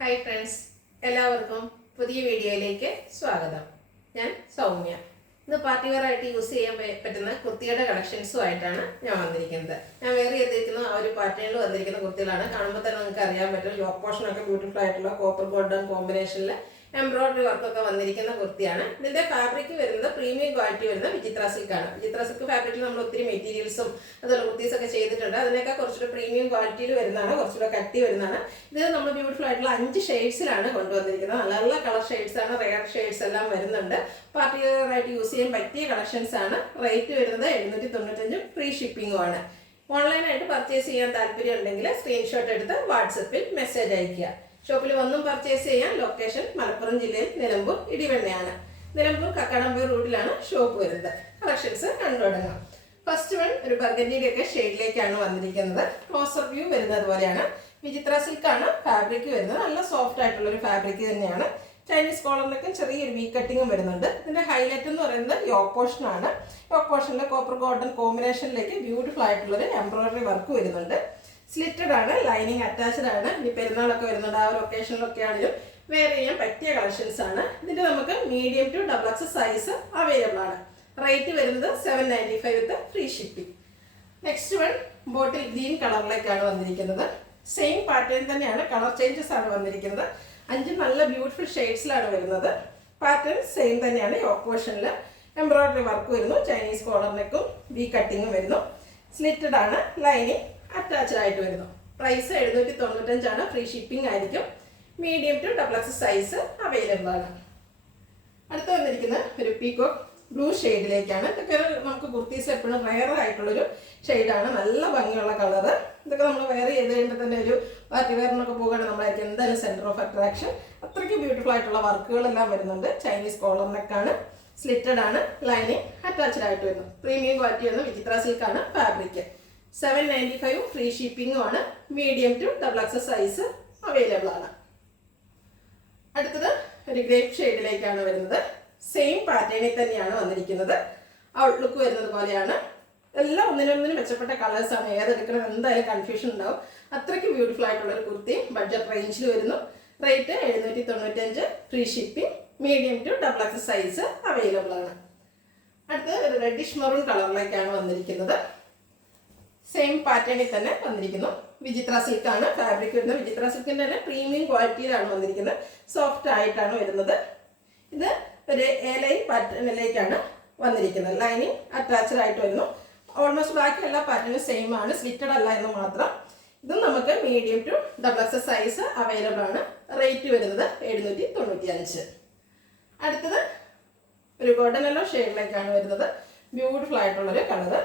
Hi friends, എല്ലാവർക്കും പുതിയ വീഡിയോയിലേക്ക് സ്വാഗതം. ഞാൻ സൗമ്യ. ഇന്ന് പാർട്ടി വെയർ ആയിട്ട് യൂസ് ചെയ്യാൻ പറ്റുന്ന കുർത്തിയുടെ കളക്ഷൻസുമായിട്ടാണ് ഞാൻ വന്നിരിക്കുന്നത്. ഞാൻ വേറെ ചെയ്തിരിക്കുന്ന ആ ഒരു പാറ്റേണിൽ വന്നിരിക്കുന്ന കുർത്തികളാണ്. കാണുമ്പോൾ തന്നെ നിങ്ങൾക്ക് അറിയാൻ പറ്റും. യോക്ക് പോർഷനൊക്കെ ബ്യൂട്ടിഫുൾ ആയിട്ടുള്ള കോപ്പർ ഗോൾഡൻ കോമ്പിനേഷനിൽ എംബ്രോയിഡറി വർക്കൊക്കെ വന്നിരിക്കുന്ന കുർത്തിയാണ്. ഇതിന്റെ ഫാബ്രിക് വരുന്നത് പ്രീമിയം ക്വാളിറ്റി വരുന്ന വിചിത്ര സിൽക്കാണ്. വിചിത്ര സിൽക്ക് ഫാബ്രിക്കിൽ നമ്മൾ ഒത്തിരി മെറ്റീരിയൽസും അതുപോലെ കുർത്തീസൊക്കെ ചെയ്തിട്ടുണ്ട്. അതിനൊക്കെ കുറച്ചുകൂടെ പ്രീമിയം ക്വാളിറ്റിയിൽ വരുന്നതാണ്, കുറച്ചുകൂടെ കട്ടി വരുന്നതാണ്. ഇത് നമ്മൾ ബ്യൂട്ടിഫുൾ ആയിട്ടുള്ള 5 ഷെയ്ഡ്സിലാണ് കൊണ്ടുവന്നിരിക്കുന്നത്. നല്ല നല്ല കളർ ഷെയ്ഡ്സ് ആണ്, റെയർ ഷെയ്ഡ്സ് എല്ലാം വരുന്നുണ്ട്. പാർട്ടി വെയർ ആയിട്ട് യൂസ് ചെയ്യാൻ പറ്റിയ കളക്ഷൻസ് ആണ്. റേറ്റ് വരുന്നത് 795, ഫ്രീ ഷിപ്പിംഗും ആണ്. ഓൺലൈനായിട്ട് പർച്ചേസ് ചെയ്യാൻ താല്പര്യം ഉണ്ടെങ്കിൽ സ്ക്രീൻഷോട്ട് എടുത്ത് വാട്സപ്പിൽ മെസ്സേജ് അയയ്ക്കുക. ഷോപ്പിൽ വന്നും പർച്ചേസ് ചെയ്യാൻ. ലൊക്കേഷൻ മലപ്പുറം ജില്ലയിൽ നിലമ്പൂർ ഇടിവെണ്ണയാണ്. നിലമ്പൂർ കക്കാടംപൂർ റൂട്ടിലാണ് ഷോപ്പ് വരുന്നത്. കളക്ഷൻസ് കണ്ടു തുടങ്ങാം. ഫസ്റ്റ് വൺ ഒരു ബർഗൻഡിയുടെ ഒക്കെ ഷെയ്ഡിലേക്കാണ് വന്നിരിക്കുന്നത്. ക്ലോസർ വ്യൂ വരുന്നത് പോലെയാണ്. വിചിത്ര സിൽക്കാണ് ഫാബ്രിക് വരുന്നത്. നല്ല സോഫ്റ്റ് ആയിട്ടുള്ള ഒരു ഫാബ്രിക് തന്നെയാണ്. ചൈനീസ് കോളറിലൊക്കെ ചെറിയൊരു വി കട്ടിങ്ങും വരുന്നുണ്ട്. ഇതിന്റെ ഹൈലൈറ്റ് എന്ന് പറയുന്നത് യോക്ക് പോർഷൻ ആണ്. യോക്ക് പോർഷനിൽ കോപ്പർ ഗോൾഡൻ കോമ്പിനേഷനിലേക്ക് ബ്യൂട്ടിഫുൾ ആയിട്ടുള്ളൊരു എംബ്രോയിഡറി വർക്ക് വരുന്നുണ്ട്. സ്ലിറ്റഡ് ആണ്, ലൈനിങ് അറ്റാച്ച്ഡ് ആണ്. ഇനി പെരുന്നാളൊക്കെ വരുന്നുണ്ട്, ആ ഒരു ഒക്കേഷനിലൊക്കെ ആണെങ്കിലും വെയർ ചെയ്യാൻ പറ്റിയ കളക്ഷൻസ് ആണ്. ഇതിന്റെ നമുക്ക് medium to XXL size available ആണ്. റേറ്റ് വരുന്നത് 795 with free shipping. Next one bottle green കളറിലേക്കാണ് വന്നിരിക്കുന്നത്. സെയിം പാറ്റേൺ തന്നെയാണ്, കളർ ചേഞ്ചസ് ആണ് വന്നിരിക്കുന്നത്. 5 നല്ല ബ്യൂട്ടിഫുൾ ഷെയ്ഡ്സിലാണ് വരുന്നത്. പാറ്റേൺ സെയിം തന്നെയാണ്. യോക്ക് പോർഷനിൽ എംബ്രോയിഡറി വർക്ക് വരുന്നു. ചൈനീസ് കോളർ നെക്കും വി കട്ടിങ്ങും വരുന്നു. സ്ലിറ്റഡ് ആണ്, ലൈനിങ് അറ്റാച്ച്ഡ് ആയിട്ട് വരുന്നു. പ്രൈസ് 795 ആണ്. ഫ്രീ ഷിപ്പിംഗ് ആയിരിക്കും. Medium to XXL size available ആണ്. അടുത്ത് വന്നിരിക്കുന്ന ഒരു പീകോക്ക് ബ്ലൂ ഷെയ്ഡിലേക്കാണ്. ഇതൊക്കെ നമുക്ക് കുർത്തീസ് എപ്പോഴും റെയർ ആയിട്ടുള്ളൊരു ഷെയ്ഡാണ്. നല്ല ഭംഗിയുള്ള കളറ്. ഇതൊക്കെ നമ്മൾ വെയർ ചെയ്ത് കഴിയുമ്പോൾ തന്നെ ഒരു പാർട്ടി വെയറിനൊക്കെ പോകുകയാണെങ്കിൽ നമ്മളായിരിക്കും എന്തായാലും സെൻറ്റർ ഓഫ് അട്രാക്ഷൻ. അത്രയ്ക്ക് ബ്യൂട്ടിഫുൾ ആയിട്ടുള്ള വർക്കുകളെല്ലാം വരുന്നുണ്ട്. ചൈനീസ് കോളർ നെക്കാണ്, സ്ലിറ്റഡ് ആണ്, ലൈനിങ് അറ്റാച്ച്ഡ് ആയിട്ട് വരുന്നു. പ്രീമിയം ക്വാളിറ്റി വരുന്ന വിചിത്ര സിൽക്കാണ് ഫാബ്രിക്. 795 ഫ്രീ ഷിപ്പിംഗും ആണ്. Medium to XXL size available ആണ്. അടുത്തത് ഒരു ഗ്രേപ്പ് ഷെയ്ഡിലേക്കാണ് വരുന്നത്. സെയിം പാറ്റേണിൽ തന്നെയാണ് വന്നിരിക്കുന്നത്. ഔട്ട്ലുക്ക് വരുന്നത് പോലെയാണ്. എല്ലാം ഒന്നിനൊന്നിനും മെച്ചപ്പെട്ട കളേഴ്സ് ആണ്. ഏതെടുക്കണം എന്തായാലും കൺഫ്യൂഷൻ ഉണ്ടാവും. അത്രയ്ക്ക് ബ്യൂട്ടിഫുൾ ആയിട്ടുള്ള ഒരു കുർത്തി ബഡ്ജറ്റ് റേഞ്ചിൽ വരുന്നു. Rate 795, free shipping. Medium to XXL size available ആണ്. അടുത്തത് ഒരു റെഡിഷ് മെറൂൺ കളറിലേക്കാണ് വന്നിരിക്കുന്നത്. സെയിം പാറ്റേണിൽ തന്നെ വന്നിരിക്കുന്നു. വിചിത്ര സിൽക്കാണ് ഫാബ്രിക് വരുന്നത്. വിചിത്ര സിൽക്കിൻ്റെ തന്നെ പ്രീമിയം ക്വാളിറ്റിയിലാണ് വന്നിരിക്കുന്നത്. സോഫ്റ്റ് ആയിട്ടാണ് വരുന്നത്. ഇത് ഒരു ലൈൻ പാറ്റേണിലേക്കാണ് വന്നിരിക്കുന്നത്. ലൈനിങ് അറ്റാച്ച്ഡ് ആയിട്ട് വരുന്നു. ഓൾമോസ്റ്റ് ബാക്കി എല്ലാ പാറ്റേണും സെയിം ആണ്, സ്ലിറ്റഡ് അല്ല എന്ന് മാത്രം. ഇതും നമുക്ക് medium to XXL size available ആണ്. റേറ്റ് വരുന്നത് 795. അടുത്തത് ഒരു ഗോൾഡൻ യെല്ലോ ഷെയ്ഡിലേക്കാണ് വരുന്നത്. ബ്യൂട്ടിഫുൾ ആയിട്ടുള്ളൊരു കളറ്.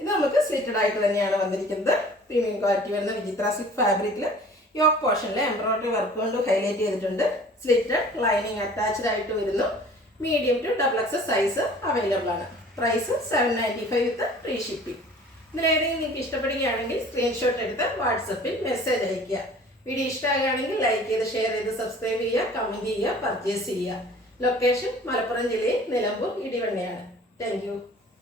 ഇത് നമുക്ക് സ്ലിറ്റഡ് ആയിട്ട് തന്നെയാണ് വന്നിരിക്കുന്നത്. പ്രീമിയം ക്വാളിറ്റി വരുന്ന വിചിത്ര സിൽക്ക് ഫാബ്രിക്കിൽ യോക്ക് പോർഷനിൽ എംബ്രോയിഡറി വർക്ക് കൊണ്ട് ഹൈലൈറ്റ് ചെയ്തിട്ടുണ്ട്. സ്ലിറ്റഡ്, ലൈനിങ് അറ്റാച്ച്ഡ് ആയിട്ട് വരുന്നു. Medium to XXL size available ആണ്. Price 795 with free shipping. ഇതിലേതെങ്കിലും നിങ്ങൾക്ക് ഇഷ്ടപ്പെടുകയാണെങ്കിൽ സ്ക്രീൻഷോട്ട് എടുത്ത് വാട്സപ്പിൽ മെസ്സേജ് അയയ്ക്കുക. വീഡിയോ ഇഷ്ടമാകുകയാണെങ്കിൽ ലൈക്ക് ചെയ്ത്, ഷെയർ ചെയ്ത്, സബ്സ്ക്രൈബ് ചെയ്യുക, കമൻറ്റ് ചെയ്യുക, പർച്ചേസ് ചെയ്യുക. ലൊക്കേഷൻ മലപ്പുറം ജില്ലയിൽ നിലമ്പൂർ ഇടിവെണ്ണയാണ്. Thank you.